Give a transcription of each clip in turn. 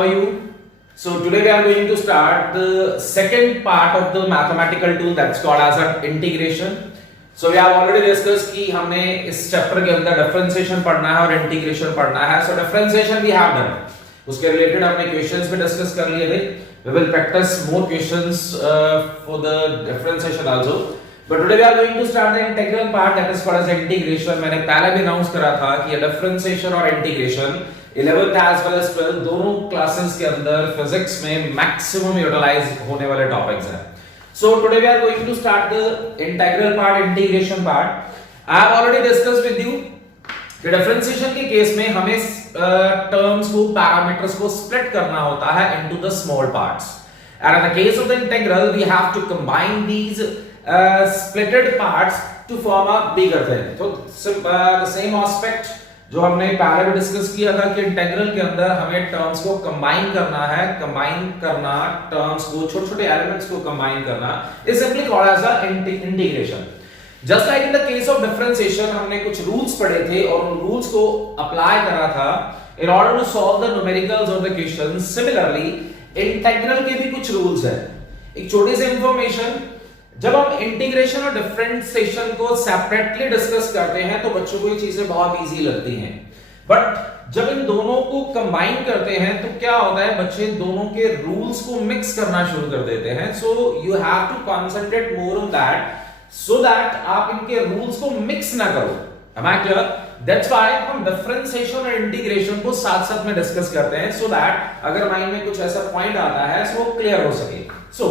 how are you? So today we are going to start the second part of the mathematical tool that's called as an integration. So we have already discussed कि हमने इस chapter के अंदर differentiation पढ़ना है और integration पढ़ना है. So differentiation we have done. उसके रिलेटेड हमने क्वेश्चंस भी डिस्कस कर लिए थे. We will practice more questions for the differentiation also. But today we are going to start the integral part that is called as integration. मैंने पहले भी announce करा था कि ये डिफरेंशिएशन और integration 11th as well as 12th दोनों classes के अंदर फिजिक्स में मैक्सिमम यूटिलाइज होने वाले टॉपिक्स हैं. So today we are going to start the integral part, integration part. I have already discussed with you कि डिफरेंशिएशन के केस में हमें टर्म्स को पैरामीटर्स को स्प्लिट करना होता है into the small parts. And in the case of the integral we have to combine these splitted parts to form a bigger thing. So the same aspect जो हमने पहले भी डिस्कस किया था कि इंटीग्रल के अंदर हमें टर्म्स को कंबाइन करना है. कंबाइन करना टर्म्स को, छोटे-छोटे एलिमेंट्स को कंबाइन करना is simply called as a integration. Just like in the case of differentiation हमने कुछ रूल्स पढ़े थे और उन रूल्स को अप्लाई करा था in order to solve the numericals of the question. Similarly integral के भी कुछ रूल्स हैं. एक छोटी सी इंफॉर्मेशन, जब हम इंटीग्रेशन और डिफरेंशिएशन को सेपरेटली डिस्कस करते हैं तो बच्चों को ये चीजें बहुत इजी लगती हैं. बट जब इन दोनों को कंबाइन करते हैं तो क्या होता है, बच्चे दोनों के रूल्स को मिक्स करना शुरू कर देते हैं. So you have to concentrate more on that so that आप इनके रूल्स को मिक्स ना करो. Am I clear? That's why हम डिफरेंशिएशन और इंटीग्रेशन को साथ-साथ में डिस्कस करते हैं सो दैट अगर माइंड में कुछ ऐसा पॉइंट आता है तो वो क्लियर हो सके. सो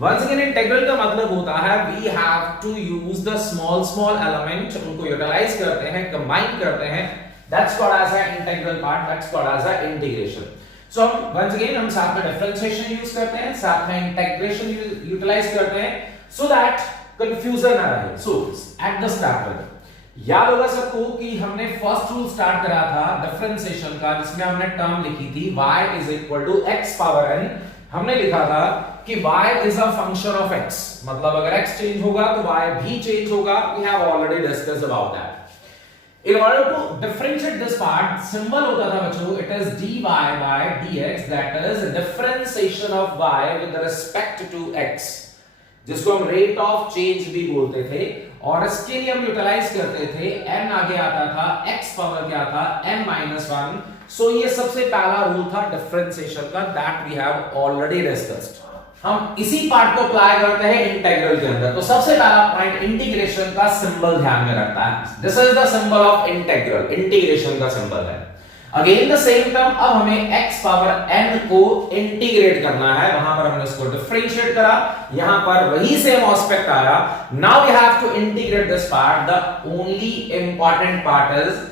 once again इंटीग्रल का मतलब होता है we have to use the small element, उनको यूटिलाइज करते हैं, कंबाइन करते हैं. That's called as an integral part, that's called as an integration. So once again हम साथ में डिफरेंशिएशन यूज करते हैं, साथ में इंटीग्रेशन यूटिलाइज करते हैं so that confusion ना रहे. So at the start याद होगा सबको कि हमने फर्स्ट रूल स्टार्ट करा था डिफरेंशिएशन का जिसमें हमने टर्म लिखी थी y is equal to x power n. हमने लिखा था कि y is a function of x, मतलब अगर x चेंज होगा तो y भी चेंज होगा. We have already discussed about that. In order to differentiate this part, symbol होता था बच्चों, it is dy by dx, that is differentiation of y with respect to x, जिसको हम rate of change भी बोलते थे. और इसके लिए हम यूटिलाइज करते थे n आगे आता था, x पावर क्या था n-1. सो ये सबसे पहला रूल था डिफरेंशिएशन का, that we have already discussed. हम इसी पार्ट को अप्लाई करते हैं इंटीग्रल के अंदर. तो सबसे पहला पॉइंट इंटीग्रेशन का सिंबल ध्यान में रखता है. This is the symbol of integral, integration का सिंबल है. अगेन द सेम टर्म, अब हमें x पावर n को इंटीग्रेट करना है. वहां पर हमने उसको डिफरेंशिएट करा, यहां पर वही सेम एस्पेक्ट आया. Now we have to integrate this part. The only important part is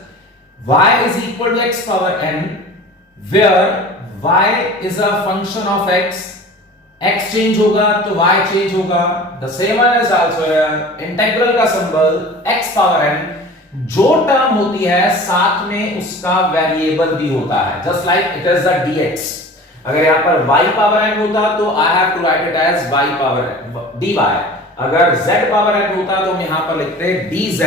y is equal to x power n, where y is a function of x. x change होगा तो y change होगा. the same one is also here. Integral का symbol x power n, जो term होती है साथ में उसका वेरिएबल भी होता है. Just like it is the dx. अगर यहां पर y पावर n होता तो I have to write it as y power dy. अगर z पावर n होता तो हम यहां पर लिखते हैं dz,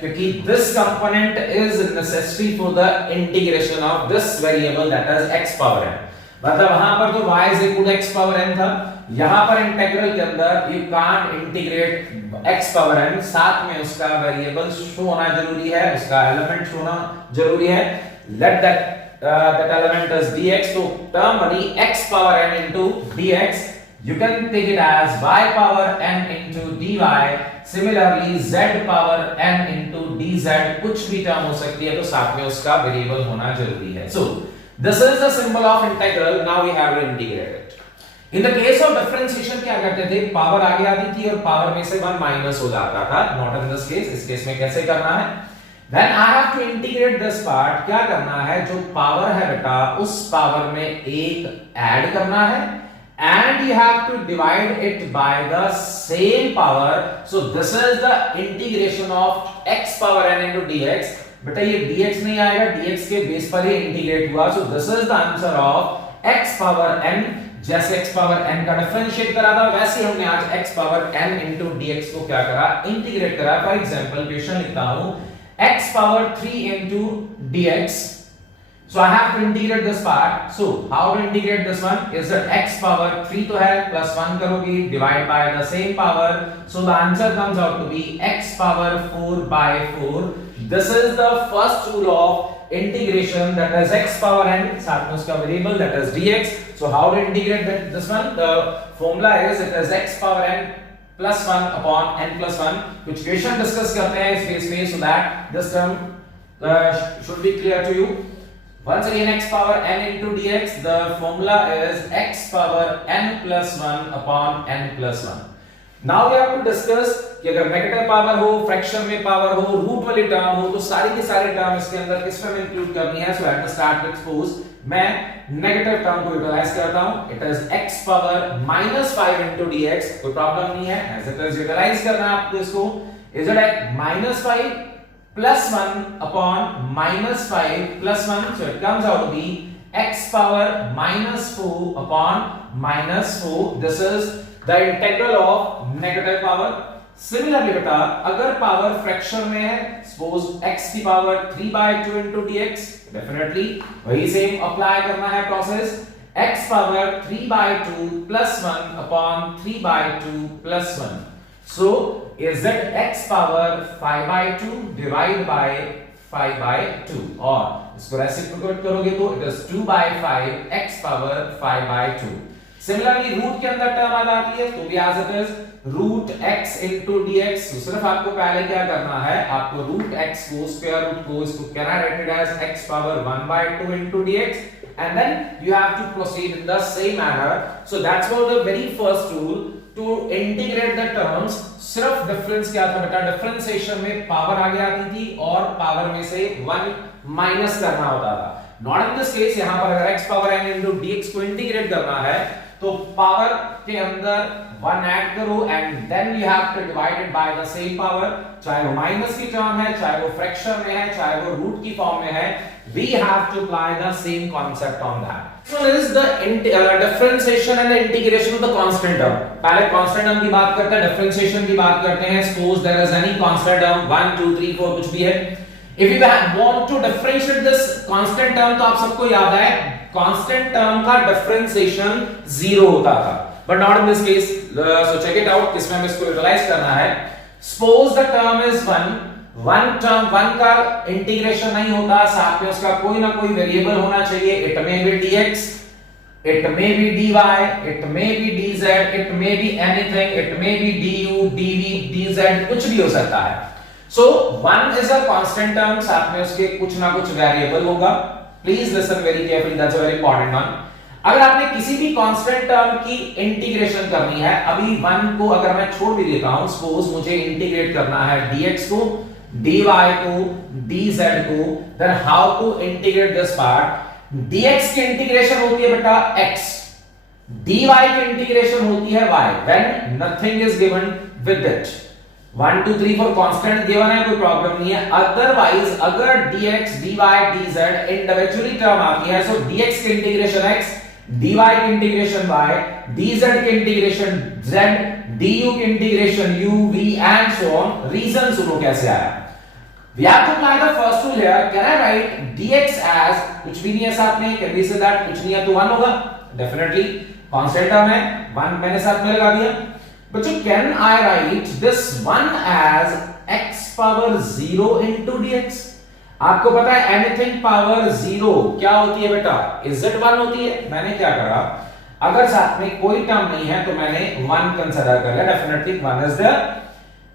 क्योंकि this component is necessary for the integration of this variable that is x power n. मतलब वहां पर तो y is equal to x power n था. यहां पर इंटीग्रल के अंदर you can't integrate x power n, साथ में उसका वेरिएबल शो होना जरूरी है, उसका एलिमेंट शो होना जरूरी है. Let that element is dx. तो टर्म बनी x power n into dx. You can take it as y power n into dy. Similarly z power n into dz. कुछ भी टर्म हो सकती है तो साथ में उसका वेरिएबल होना जरूरी है. So this is the symbol of integral. Now we have to integrate it. In the case of differentiation क्या करते थे, पावर आगे आती थी और पावर में से 1 माइनस हो जाता था. Not in this case. इस केस में कैसे करना है, Then I have to integrate this part. क्या करना है, जो पावर है बेटा उस पावर में एक ऐड करना है and you have to divide it by the same power. So this is the integration of x power n into dx. बेटा ये dx नहीं आएगा, dx के बेस पर ही इंटीग्रेट हुआ. So this is the answer of x power n. जैसे x power n का differentiate करा था वैसे हमने आज x power n into dx को क्या करा, इंटीग्रेट करा. फॉर एग्जांपल क्वेश्चन लिखता हूं x power 3 into dx. So I have to integrate this part. So how to integrate this one? Is that x power 3 तो है plus 1 करोगे divide by the same power. So the answer comes out to be x power 4 by 4. This is the first rule of integration, that is x power n साथ में उसका variable that is dx. So how to integrate this one? The formula is it is x power n plus 1 upon n plus 1. कुछ question discuss करते हैं इस phase में, so that this term should be clear to you. Once again, x power n into dx, the formula is x power n plus 1 upon n plus 1. Now we have to discuss कि अगर negative power हो, fraction में power हो, root वाली term हो, तो सारी की सारी टर्म इसके अंदर किस में इंक्लूड करनी है. So let us start with suppose मैं नेगेटिव टर्म को यूटिलाइज करता हूं. It is x power -5 into dx. कोई प्रॉब्लम नहीं है, एज इट इज यूटिलाइज करना है आपको इसको. Is it -5 plus 1 upon -5 plus 1, so it comes out to be x power -4 upon -4. This is the integral of negative power. Similarly बेटा, अगर power fraction में है, suppose x की पावर 3/2 into dx, definitely वही सेम अप्लाई करना है process. x power 3/2 plus 1 upon 3/2 plus 1. So is that x power 5/2 divided by 5/2, और इसको रेसिप्रोकेट करोगे तो it is 2/5 x power 5/2. Similarly root के अंदर टर्म आ जाती है तो भी as it is root x into dx. तो सिर्फ आपको पहले क्या करना है, आपको root x को स्क्वायर रूट को इसको can write as x power 1/2 into dx, and then you have to proceed in the same manner. So that's what the very first rule to integrate the terms. सिर्फ difference क्या था बेटा, differentiation में power आगे आती थी और power में से 1 माइनस करना होता था. Not in this case. यहां पर अगर x power n into dx को इंटीग्रेट करना है तो पावर के अंदर 1 ऐड करो and then you have to divide it by the same power. चाहे वो माइनस की टर्म है, चाहे वो फ्रैक्शन में है, चाहे वो रूट की फॉर्म में है, we have to apply the same concept on that. So this is the differentiation and the integration of the constant term. पहले constant term की बात करते हैं, differentiation की बात करते हैं. Suppose there is any constant term 1 2 3 4 कुछ भी है. If you want to differentiate this constant term, तो आप सबको याद है constant term का differentiation 0 होता था. But not in this case. So check it out. किसमें हमें इसको utilize करना है. Suppose the term is 1 का इंटीग्रेशन नहीं होता, साथ में उसका कोई ना कोई वेरिएबल होना चाहिए. It may be dx, it may be dy, it may be dz, it may be anything, it may be du, dv, dz, कुछ भी हो सकता है. सो 1 इज अ कांस्टेंट टर्म, साथ में उसके कुछ ना कुछ वेरिएबल होगा. Please listen very carefully, that's a very important one. अगर आपने किसी भी कांस्टेंट टर्म की इंटीग्रेशन करनी है, अभी 1 को अगर मैं छोड़ भी देता हूं, सपोज मुझे इंटीग्रेट करना है dx को, dy को, dz को, then how to integrate this part? dx की इंटीग्रेशन होती है बेटा x, dy की इंटीग्रेशन होती है y, when nothing is given with it. 1 2 3 4 constant given है, कोई प्रॉब्लम नहीं है. अदरवाइज अगर dx dy dz individually term आती है, सो dx की इंटीग्रेशन x, dy की इंटीग्रेशन y, dz की इंटीग्रेशन z, du की integration u, v and so on. Reason सुनो कैसे आया. We have to apply the first rule here. Can I write dx as, कुछ भी नहीं है साथ में, can we say that कुछ नहीं है तो 1 होगा. Definitely constant term है, 1 मैंने साथ में लगा दिया. But so can I write this 1 as x power 0 into dx? आपको पता है anything power 0 क्या होती है बेटा, is it 1 होती है. मैंने क्या करा, अगर साथ में कोई टर्म नहीं है तो मैंने 1 कंसीडर कर लिया. Definitely 1 is there.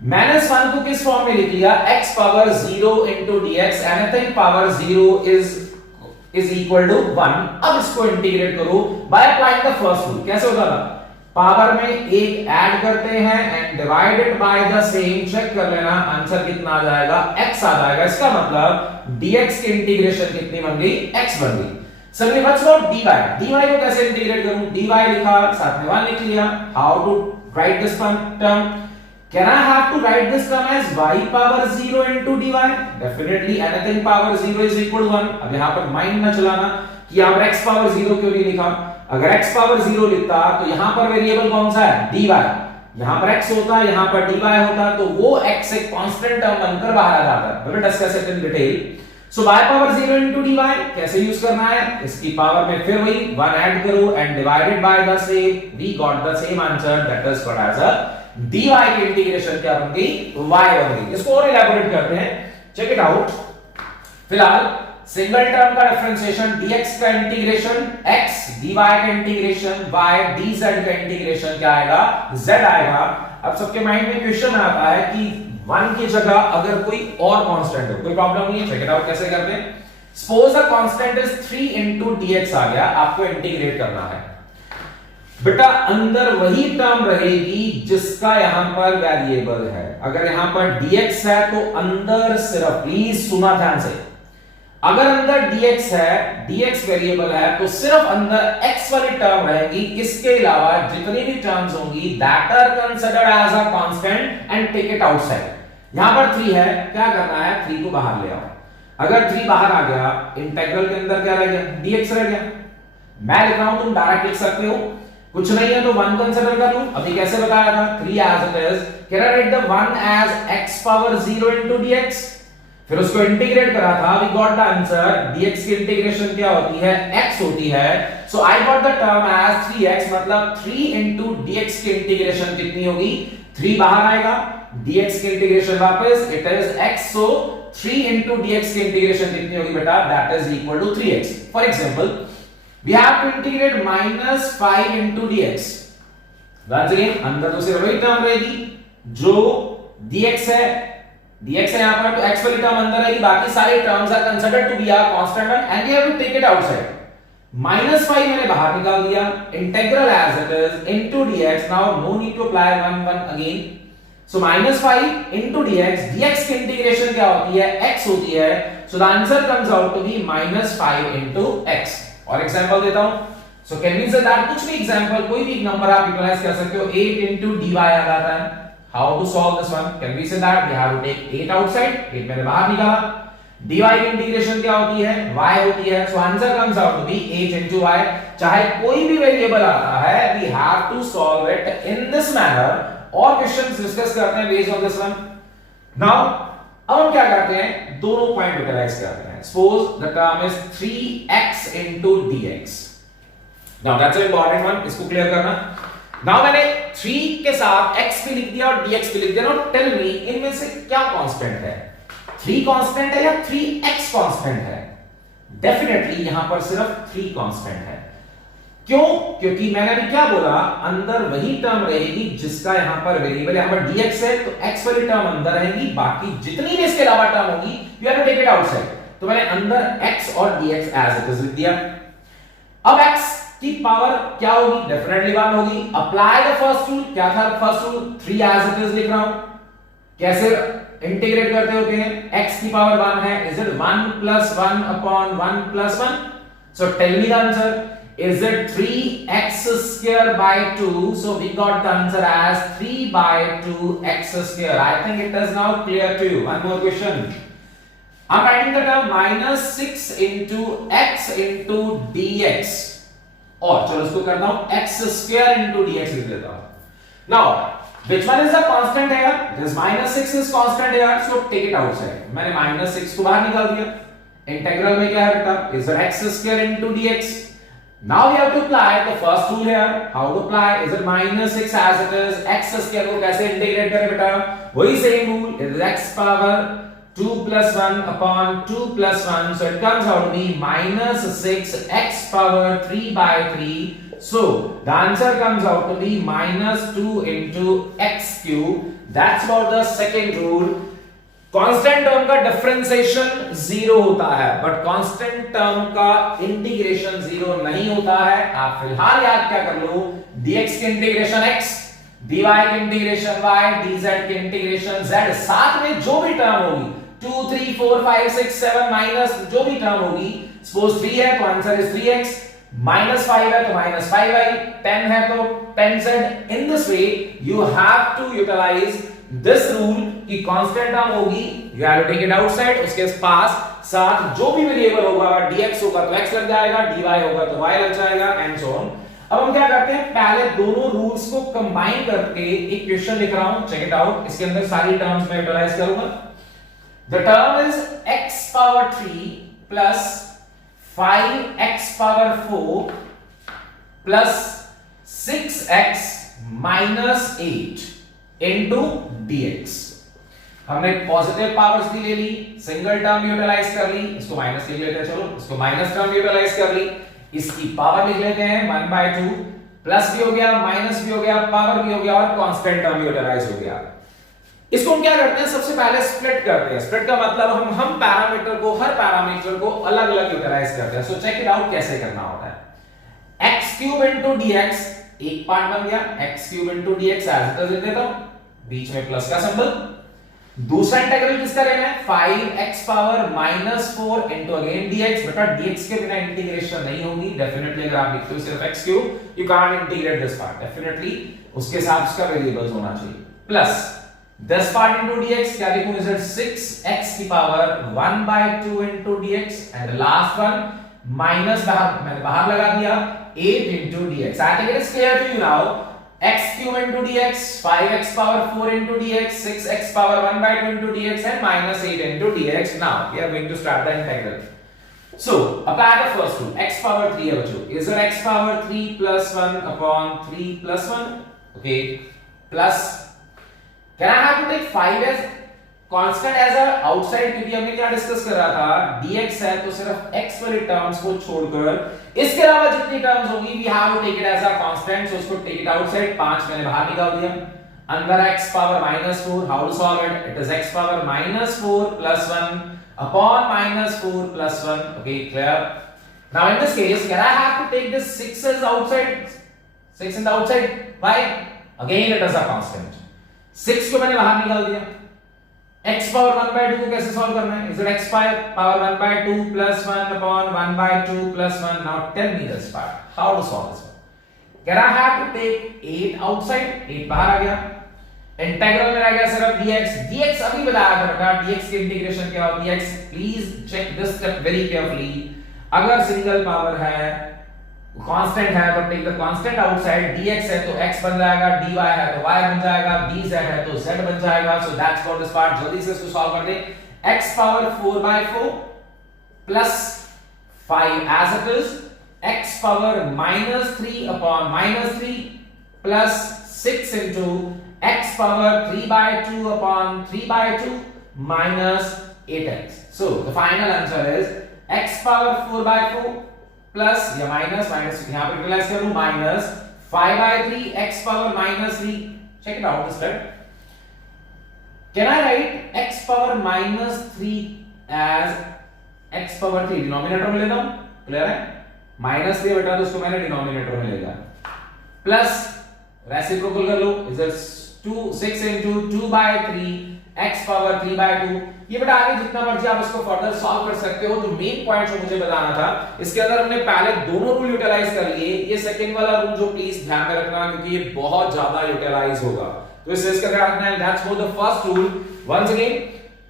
मैंने इस 1 को किस फॉर्म में लिख लिया, x power 0 into dx, anything power 0 is equal to 1. अब इसको इंटीग्रेट करो by applying the first rule. कैसे होता था, पावर में एक ऐड करते हैं and divided by the same. Check कर लेना आंसर कितना आ जाएगा, x आ जाएगा. इसका मतलब dx की इंटीग्रेशन कितनी बन गई, x बन गई. सभी व्हाट्स अबाउट dy को कैसे इंटीग्रेट करूं, dy लिखा, साथ में 1 लिख लिया. How to write this term, can I have to write this term as y power 0 into dy? Definitely anything power 0 is equal to 1. अब यहाँ पर माइंड ना चलाना कि यहाँ पर x पावर 0 क्यों नहीं लिखा. अगर x पावर 0 लिखता तो यहाँ पर वेरिएबल कौन सा है, dy. यहाँ पर x होता, यहाँ पर dy होता, तो वो x एक कांस्टेंट टर्म बनकर बाहर आ जाता है. We will discuss it in detail. So by power 0 into dy कैसे यूज करना है, इसकी पावर में फिर वही 1 ऐड करो and divided by the same, we got the same answer, that is called as a dy की इंटीग्रेशन क्या बन गई, y बन गई। इसको और इलैबोरेट करते हैं, चेक इट आउट। फिलहाल सिंगल टर्म का डिफरेंशिएशन dx का इंटीग्रेशन x, dy का इंटीग्रेशन y, dz का इंटीग्रेशन क्या आएगा, z आएगा। अब सबके माइंड में क्वेश्चन आता है कि 1 की जगह अगर कोई और कांस्टेंट हो, कोई प्रॉब्लम नहीं है, चेक इट आउट कैसे करते हैं। Suppose the constant is 3 into dx आ गया, आपको इंटीग्रेट करना है। बेटा अंदर वही टर्म रहेगी जिसका यहां पर वेरिएबल है। अगर यहां पर dx है तो अंदर सिर्फ, प्लीज सुना ध्यान से, अगर अंदर dx है, dx वेरिएबल है, तो सिर्फ अंदर x वाली टर्म रहेगी। इसके अलावा जितनी भी टर्म्स होंगी that are considered as a constant and take it outside. यहां पर 3 है, क्या करना है, 3 को बाहर ले आओ। अगर 3 बाहर आ गया, इंटीग्रल के अंदर क्या रह गया, dx रह गया। मैं लिख रहा हूं, तुम डायरेक्ट लिख सकते हो, कुछ नहीं है तो 1 कंसीडर कर लूं। अभी कैसे बताया था, 3 as it is, can I write the 1 as x power 0 into dx, फिर उसको इंटीग्रेट करा था, we got the answer, dx की इंटीग्रेशन क्या होती है, x होती है। so I got the term as 3x, मतलब 3 into dx की इंटीग्रेशन कितनी होगी, 3 बाहर आएगा, dx की इंटीग्रेशन वापस, it is x, so 3 into dx की इंटीग्रेशन कितनी होगी बेटा, that is equal to 3x। for example we have to integrate minus 5 into dx। once again अंदर तो सिर्फ वही टर्म रहेगी जो dx है, dx है यहां पर, तो x वाली टर्म अंदर रहेगी, बाकी सारे terms are considered to be a constant and we have to take it outside. -5 मैंने बाहर निकाल दिया, integral as it is into dx, now no need to apply 1 again. So -5 into dx, dx की integration क्या होती है, x होती है, so the answer comes out to be -5 into x। और एग्जांपल देता हूं, so can we say that, कुछ भी एग्जांपल, कोई भी नंबर आप यूटिलाइज कर सकते हो, 8 into dy आ जाता है। How to solve this one, can we say that we have to take 8 outside, 8 मैंने बाहर निकाला, dy की इंटीग्रेशन क्या होती है, y होती है, so answer comes out to be 8 into y। चाहे कोई भी वेरिएबल आता है, we have to solve it in this manner, और क्वेश्चंस डिस्कस करते हैं based on this one. Now अब हम क्या करते हैं, दोनों पॉइंट यूटिलाइज करते हैं। Suppose the term is 3x into dx, now that's an important one, इसको क्लियर करना। नाउ मैंने 3 के साथ x भी लिख दिया और dx भी लिख दिया। नाउ टेल मी, इनमें से क्या कांस्टेंट है, 3 कांस्टेंट है या 3x कांस्टेंट है? डेफिनेटली यहां पर सिर्फ 3 कांस्टेंट है। क्यों? क्योंकि मैंने अभी क्या बोला, अंदर वही टर्म रहेगी जिसका यहां पर वेरिएबल, यहां पर dx है तो x वाली टर्म अंदर रहेगी, बाकी जितनी भी इसके अलावा टर्म होगी we have to take it outside. तो मैंने अंदर x और dx एज इट इज लिख दिया। अब x की पावर क्या होगी, डेफिनेटली 1 होगी। अप्लाई द फर्स्ट रूल, क्या था first rule, 3 as it is लिख रहा हूं। कैसे इंटीग्रेट करते होते हैं, x की पावर 1 है, is it 1 plus 1 upon 1 plus 1? so tell me the answer, is it 3x square by 2? so we got the answer as 3 by 2x square. I think it is now clear to you. One more question, I'm writing the term -6 into x into dx, और चलो इसको करता हूं x square into dx लिख देता हूं। now which one is the constant here, this -6 is constant here, so take it outside। मैंने -6 को बाहर निकाल दिया। इंटीग्रल में क्या है बेटा, is it x square into dx। now we have to apply the first rule here। how to apply, is it -6 as it is, x square को कैसे इंटीग्रेट करें बेटा, वही same rule, is x power 2 plus 1 upon 2 plus 1, so it comes out to be -6 x power 3 by 3, so the answer comes out to be -2 into x cube। that's about the second rule। Constant term का differentiation 0 होता है, but constant term का integration 0 नहीं होता है। आप फिलहाल याद क्या कर लो, dx की इंटीग्रेशन x, dy की इंटीग्रेशन y, dz की इंटीग्रेशन z, साथ में जो भी टर्म होगी 2 3 4 5 6 7 माइनस जो भी टर्म होगी, सपोज 3 है तो आंसर इज 3x, -5 है तो -5y, 10 है तो 10z। In this way you have to utilize this rule कि कांस्टेंट टर्म होगी you have to take it outside, उसके पास साथ जो भी वेरिएबल होगा, dx होगा तो x लग जाएगा, dy होगा तो y लग जाएगा, एंड सो ऑन। अब हम क्या करते हैं, पहले दोनों रूल्स को कंबाइन करके एक क्वेश्चन लिख रहा हूं, चेक इट आउट। इसके अंदर सारी टर्म्स मैं यूटिलाइज करूंगा। The term is x power 3 plus 5x power 4 plus 6x minus 8 into dx। हमने पॉजिटिव पावर्स भी ले ली, सिंगल टर्म यूटिलाइज कर ली, इसको माइनस लिख लेते हैं, चलो इसको माइनस टर्म यूटिलाइज कर ली, इसकी पावर लिख लेते हैं 1/2, प्लस भी हो गया, माइनस भी हो गया, पावर भी हो गया और कांस्टेंट टर्म यूटिलाइज हो गया। इसको हम क्या करते हैं, सबसे पहले स्प्लिट करते हैं। स्प्लिट का मतलब हम पैरामीटर को, हर पैरामीटर को अलग अलग यूटिलाइज करते हैं। सो चेक इट आउट कैसे करना होता है। x³ into dx एक पार्ट बन गया, x³ into dx as it is लिख देता हूं, बीच में प्लस का सिंबल। दूसरा इंटीग्रल किसका लेना है, 5x power -4 into again dx। बेटा dx के बिना इंटीग्रेशन नहीं होगी डेफिनेटली। अगर आप लिखते हो सिर्फ x³ you can't integrate this part, definitely उसके साथ उसका वेरिएबल्स होना चाहिए। Plus this part into dx क्या लिखूं, इज इट 6x की power 1/2 into dx and last one minus मैंने बाहर लगा दिया 8 into dx। I think it is clear to you now। x³ into dx, 5x power 4 into dx, 6x power 1/2 into dx and minus 8 into dx। Now we are going to start the integral। So apply the first rule, x power 3 है बच्चों, is it x power 3 plus 1 upon 3 plus 1, okay, plus can I have to take 5 as constant as a outside, क्योंकि हमने क्या discuss कर रहा था, dx है तो सिर्फ x वाले टर्म्स को छोड़कर इसके अलावा जितनी टर्म्स होंगी we have to take it as a constant। so उसको take it outside, 5 मैंने बाहर निकाल दिया। अंदर x power -4, how to solve it, it is x power -4 plus 1 upon -4 plus 1, okay, clear। now in this case can I have to take this 6 as outside, 6 in the outside, why, again it is a constant। 6 को मैंने बाहर निकाल दिया। x power 1/2 को कैसे सॉल्व करना है, is it x power 1/2 plus 1 upon 1/2 plus 1। now tell me this part, how to solve this one। can I have to take 8 outside, 8 बाहर आ गया, इंटीग्रल में रह गया सिर्फ dx अभी बताया था बेटा, dx की इंटीग्रेशन क्या होती है, please check this step very carefully. अगर सिंगल पावर है, कांस्टेंट है तो take the constant outside, dx है तो x बन जाएगा, dy है तो y बन जाएगा, dz है तो z बन जाएगा। So that's for this part. जल्दी से इसको सॉल्व कर दें। x power 4/4 plus 5 as it is, x power -3 upon -3 plus 6 into x power 3/2 upon 3/2 minus 8x। so the final answer is x power 4/4 plus या minus यहां पर utilize करूं, minus 5/3 x power -3। Check it out this step. Can I write x power -3 as x power 3 denominator में लेता हूं, clear है, -3 बेटा तो उसको मैंने डिनोमिनेटर में ले लिया, प्लस रेसिप्रोकल कर लो, is it 6 into 2/3 x power 3/2। ये बेटा आगे जितना मर्जी आप इसको फर्दर सॉल्व कर सकते हो। जो मेन पॉइंट जो मुझे बताना था, इसके अंदर हमने पहले दोनों रूल यूटिलाइज कर लिए। ये सेकंड वाला रूल जो प्लीज ध्यान में रखना, क्योंकि ये बहुत ज्यादा यूटिलाइज होगा, तो इसे इसका ध्यान रखना है। That's for the first rule. Once again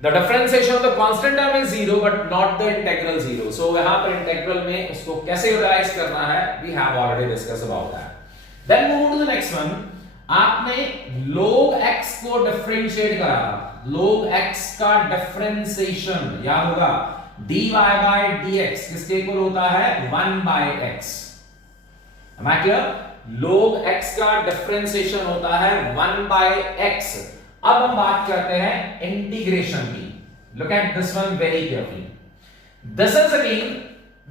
the differentiation of the constant term is 0 but not the integral 0। सो यहां पर इंटीग्रल में उसको कैसे यूटिलाइज करना है, we have already discuss about that. Then move to the next one. आपने log x को डिफरेंशिएट करा, log x का डिफरेंशिएशन या होगा dy by dx किसके इक्वल होता है, 1/x। am I clear? log x का डिफरेंशिएशन होता है 1/x। अब हम बात करते हैं इंटीग्रेशन की। look at this one very carefully। this is again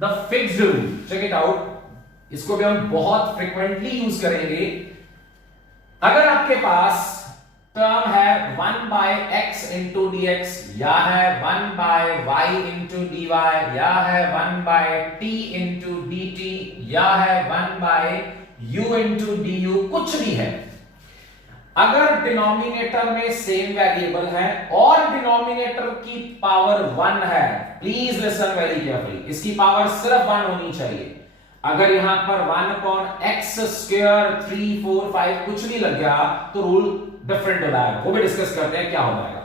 the fixed rule, check it out। इसको भी हम बहुत फ्रीक्वेंटली यूज करेंगे। अगर आपके पास टर्म है 1/x into dx, या है 1/y into dy, या है 1/t into dt, या है 1/u into du, कुछ भी है, अगर डिनोमिनेटर में सेम वेरिएबल है और डिनोमिनेटर की पावर 1 है, प्लीज लिसन वेरी केयरफुली, इसकी पावर सिर्फ 1 होनी चाहिए। अगर यहां पर 1/x² 3 4 5 कुछ भी लग गया तो रूल डिफरेंट हो जाएगा, वो भी डिस्कस करते हैं क्या हो जाएगा।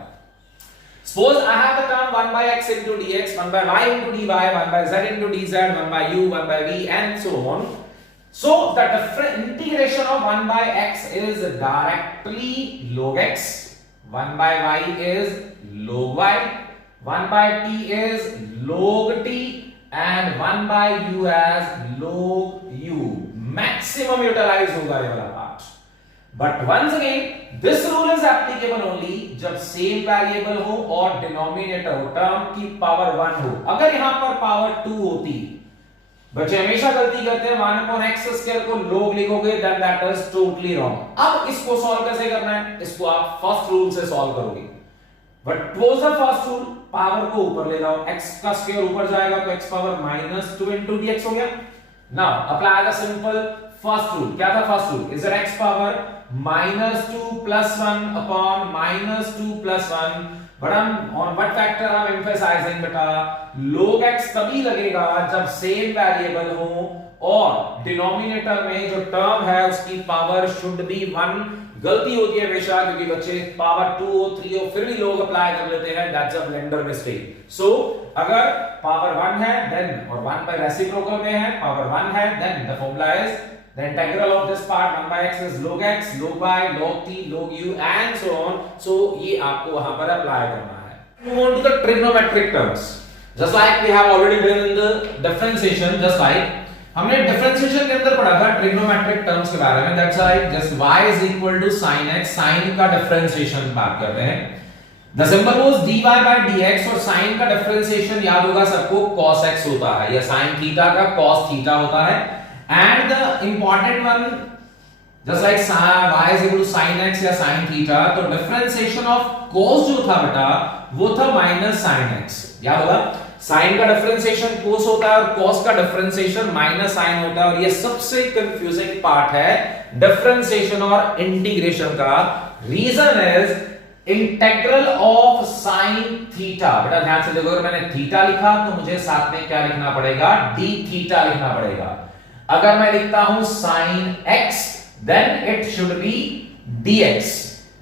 Suppose I have the term 1/x into dx, 1/y into dy, 1/z into dz, 1/u, 1/v and so on. So the different integration of 1/x is directly log x, 1/y is log y, 1 by t is log t and 1 by u as log u. Maximum utilize होगा ये वाला part. But once again this rule is applicable only जब सेम variable हो और denominator हो, term की power 1 हो. अगर यहां पर पावर 2 होती, बच्चे हमेशा गलती करते हैं 1 upon x स्क्वायर को log लिखोगे, then that is totally wrong. अब इसको सॉल्व कैसे करना है? इसको आप फर्स्ट रूल से सॉल्व करोगे. But what was the first rule? Power को ऊपर ले जाओ, x का स्क्वायर ऊपर जाएगा तो x पावर -2 into dx हो गया. Now apply the simple first rule. क्या था first rule? Is that x power -2 plus 1 upon -2 plus 1. But on what factor I'm emphasizing बेटा? log x तभी लगेगा जब सेम वेरिएबल हो और डिनोमिनेटर में जो टर्म है उसकी पावर शुड बी 1. गलती होती है हमेशा क्योंकि बच्चे पावर 2 हो 3 हो फिर भी लोग अप्लाई कर लेते हैं. That's a blunder mistake. So अगर पावर 1 है देन और 1 by रेसिप्रोकल में है, पावर 1 है then the formula is the integral of this part 1 by x is log x, log y, log t, log u and so on. So ये आपको वहां पर अप्लाई करना है. Move on to the trigonometric terms. Just like we have already done in the differentiation, just like हमने differentiation के अंदर पढ़ा था ट्रिग्नोमेट्रिक टर्म्स के बारे में. That's like just y is equal to sin x. sin का डिफरेंशिएशन बात करते हैं. The symbol was dy by dx और sin का डिफरेंशिएशन याद होगा सबको cos x होता है या sin थीटा का cos थीटा होता है. And the important one, just like y is equal to sin x या sin theta, तो differentiation of cos जो था बेटा वो था minus sin x. याद होगा sin का differentiation cos होता है और cos का differentiation minus sin होता है. और ये सबसे confusing part है differentiation और integration का. Reason is integral of sin theta. बेटा ध्यान से देखो, अगर मैंने थीटा लिखा तो मुझे साथ में क्या लिखना पड़ेगा? d थीटा लिखना पड़ेगा. अगर मैं लिखता हूं sin x then it should be dx.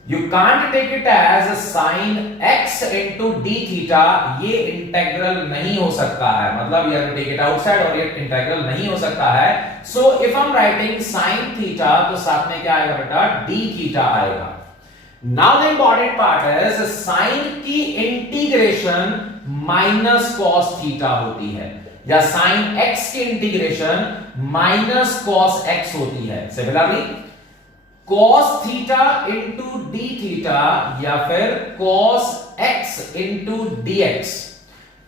You can't take it as sin x into d theta. ये इंटेग्रल नहीं हो सकता है, मतलब you have to take it outside और ये इंटेग्रल नहीं हो सकता है. So if I'm writing sin theta तो साथ में क्या आएगा बेटा? d theta आएगा. Now the important part is sin की इंटीग्रेशन माइनस cos theta होती है या sin x की इंटीग्रेशन माइनस cos x होती है. Similarly cos theta into d theta या फिर cos x into dx.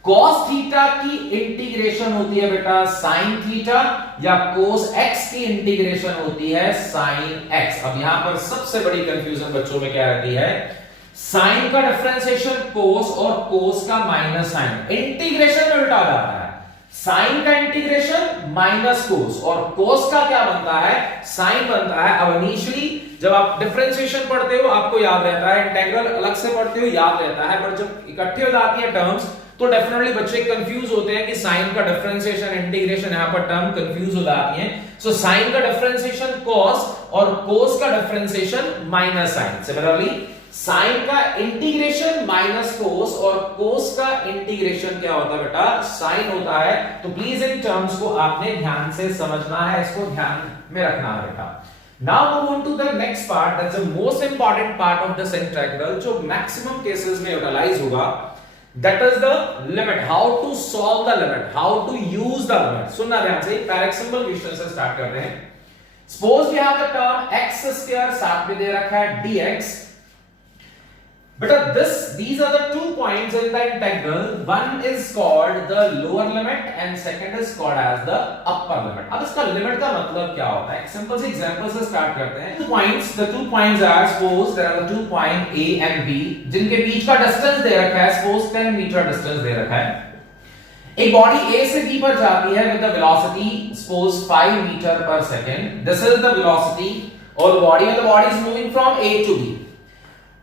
cos theta की इंटीग्रेशन होती है बेटा sin थीटा या cos x की इंटीग्रेशन होती है sin x. अब यहां पर सबसे बड़ी कंफ्यूजन बच्चों में क्या रहती है? sin का डिफरेंशिएशन cos और cos का माइनस sin. इंटीग्रेशन में उल्टा जाता है. साइन का इंटीग्रेशन माइनस कोस और कोस का क्या बनता है? साइन बनता है. अब इनिशियली जब आप डिफरेंशिएशन पढ़ते हो आपको याद रहता है, इंटीग्रल अलग से पढ़ते हो याद रहता है, पर जब इकट्ठे हो जाती है टर्म्स तो डेफिनेटली बच्चे कंफ्यूज होते हैं कि साइन का डिफरेंशिएशन इंटीग्रेशन, यहां पर टर्म कंफ्यूज हो जाती हैं. सो साइन का डिफरेंशिएशन cos और cos का differentiation minus sine. Similarly sine का इंटीग्रेशन माइनस कोस और कोस का इंटीग्रेशन क्या होता है बेटा? साइन होता है. तो प्लीज इन टर्म्स को आपने ध्यान से समझना है, इसको ध्यान में रखना है बेटा. Now move on to the next part. That's the most important part of this integral जो मैक्सिमम केसेस में यूटिलाइज होगा. That is the limit. How to solve the limit, how to use the limit. सुनना ध्यान से. पहले simple question से start करते हैं. Suppose we have the term x square, साथ में दे रखा है dx. But these are the 2 points in the integral. One is called the lower limit and second is called as the upper limit. अब इसका limit का मतलब क्या होता है? सिंपल से एग्जांपल से स्टार्ट करते हैं. The two points are, suppose there are the 2 point A and B जिनके बीच का डिस्टेंस दे रखा है. Suppose 10 मीटर डिस्टेंस दे रखा है. एक बॉडी A से B पर जाती है with the velocity suppose 5 meter per second. This is the velocity और body is moving from A to B.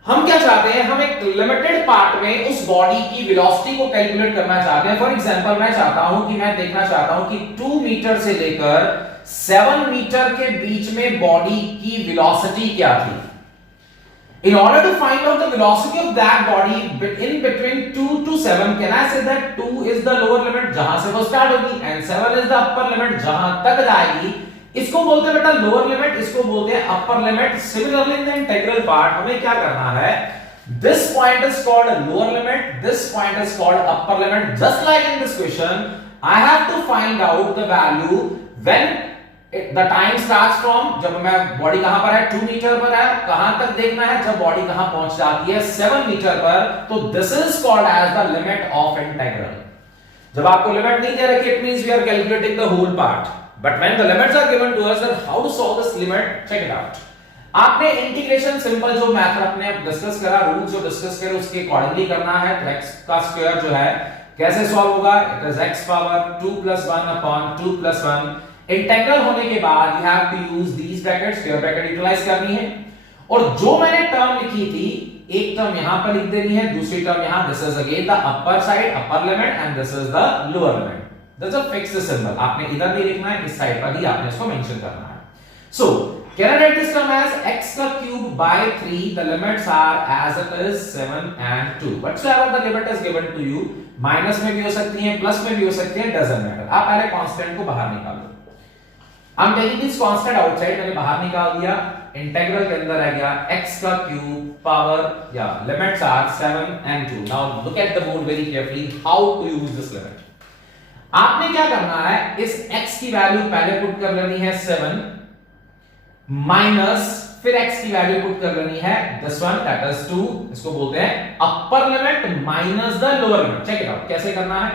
हम क्या चाहते हैं? हम एक लिमिटेड पार्ट में उस बॉडी की वेलोसिटी को कैलकुलेट करना चाहते हैं. फॉर एग्जांपल मैं चाहता हूं कि मैं देखना चाहता हूं कि 2 मीटर से लेकर 7 मीटर के बीच में बॉडी की वेलोसिटी क्या थी. In order to find out the velocity of that body in between 2 to 7, can I say that 2 is the lower limit जहां से वो स्टार्ट होगी and 7 is the upper limit जहां तक जाएगी. इसको बोलते हैं बेटा लोअर लिमिट, इसको बोलते हैं upper limit. Similarly in the integral part हमें क्या करना है? This point is called a lower limit, this point is called upper limit. Just like in this question, I have to find out the value when the time starts from, जब मैं body कहां पर है 2 metre पर है, कहां तक देखना है जब बॉडी कहां पहुंच जाती है 7 मीटर पर, तो this is called as the limit of integral. जब आपको लिमिट नहीं दे रखी, it means we are calculating the whole part, but when the limits are given to us, then how to solve this limit, check it out. आपने integration simple जो method अपने discuss करा, rules जो discuss करे उसके accordingly करना है. तो x का स्क्वायर जो है कैसे सॉल्व होगा, it is x power 2 + 1 upon 2 + 1. Integral होने के बाद you have to use these brackets, square bracket utilize करनी है. और जो मैंने टर्म लिखी थी, एक टर्म यहां पर लिख देनी है, दूसरी टर्म यहां. This is again the upper side, upper limit, and this is the lower limit. That's a fixed symbol. आपने इधर नहीं लिखना है, इस साइड पर ही आपने इसको मेंशन करना है. सो can I write this term as x का cube by 3? The limits are as it is 7 and 2. Whatsoever the limit is given to you, minus में भी हो सकती है, प्लस में भी हो सकती है, doesn't matter. आप पहले कांस्टेंट को बाहर निकालो. I'm taking this constant outside, मैंने बाहर निकाल दिया. इंटीग्रल के अंदर आ गया x का क्यूब पावर, या limits are 7 and 2. Now look at the board very carefully how to use this limit. आपने क्या करना है, इस x की वैल्यू पहले पुट कर लेनी है 7 माइनस, फिर x की वैल्यू पुट कर लेनी है दिस वन, दैट इज 2. इसको बोलते हैं upper limit minus the lower limit. Check it out. कैसे करना है,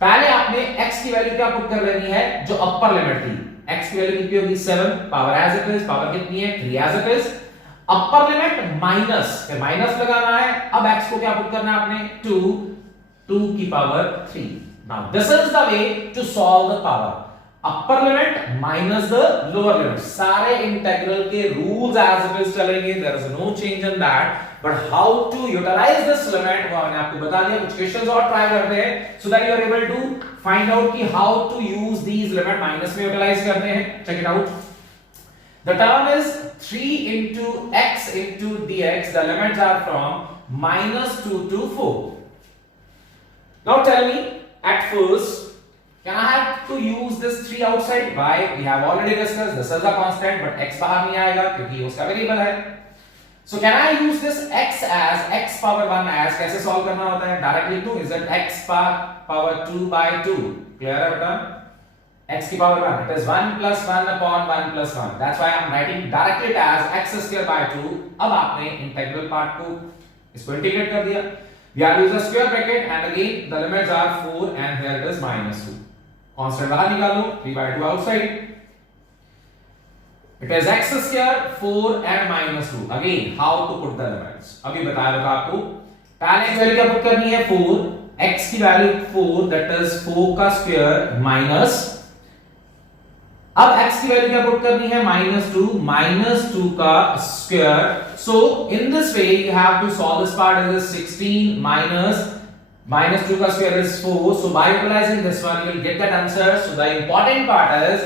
पहले आपने x की वैल्यू क्या पुट कर लेनी है, जो अपर लिमिट थी. x की वैल्यू कितनी होगी 7, power as it is, power कितनी है 3 as it is. Upper limit minus, फिर माइनस लगाना है. अब x को क्या पुट करना है आपने 2 की power 3. Now this is the way to solve the power. Upper limit minus the lower limit. सारे इंटीग्रल के रूल्स एज इट इज चलेंगे, there is no change in that, but how to utilize this limit वो मैंने आपको बता दिया. कुछ questions और ट्राई करते हैं so that you are able to find out कि how to use these limit. Minus में यूटिलाइज करते हैं. Check it out. The term is 3 into x into dx. the limits are from -2 to 4. now tell me at first, can I have to use this 3 outside? Why? We have already discussed this is a constant, but x बाहर नहीं आएगा क्योंकि उसका variable है. So can I use this x as x power 1 as, कैसे सॉल्व करना होता है, directly to is it x power 2 by 2. Clear है बेटा? x की power 1, it is 1 plus 1 upon 1 plus 1. That's why I am writing directly it as x square by 2. अब आपने इंटीग्रल पार्ट को इसको इंटीग्रेट कर दिया. We have used a square bracket and again the limits are 4 and here it is -2. Constant बाहर निकालो, 3 by 2 outside. It is x square 4 and -2. Again, how to put the limits? अभी बताया था आपको. पहले वैल्यू क्या पुट करनी है 4, x की वैल्यू 4, that is 4 का स्क्वायर माइनस. अब x की वैल्यू क्या पुट करनी है -2 का square. So in this way you have to solve this part. It is 16 -2 का square is 4. So by utilizing this one you will get that answer. So the important part is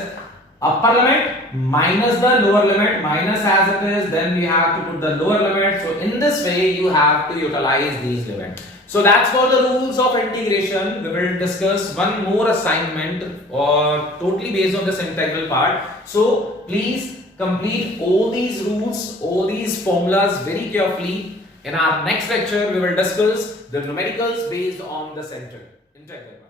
upper limit minus the lower limit, minus as it is, then we have to put the lower limit. So in this way you have to utilize these limits. So that's for the rules of integration. We will discuss one more assignment or totally based on this integral part. So please complete all these rules, all these formulas very carefully. In our next lecture, we will discuss the numericals based on the integral.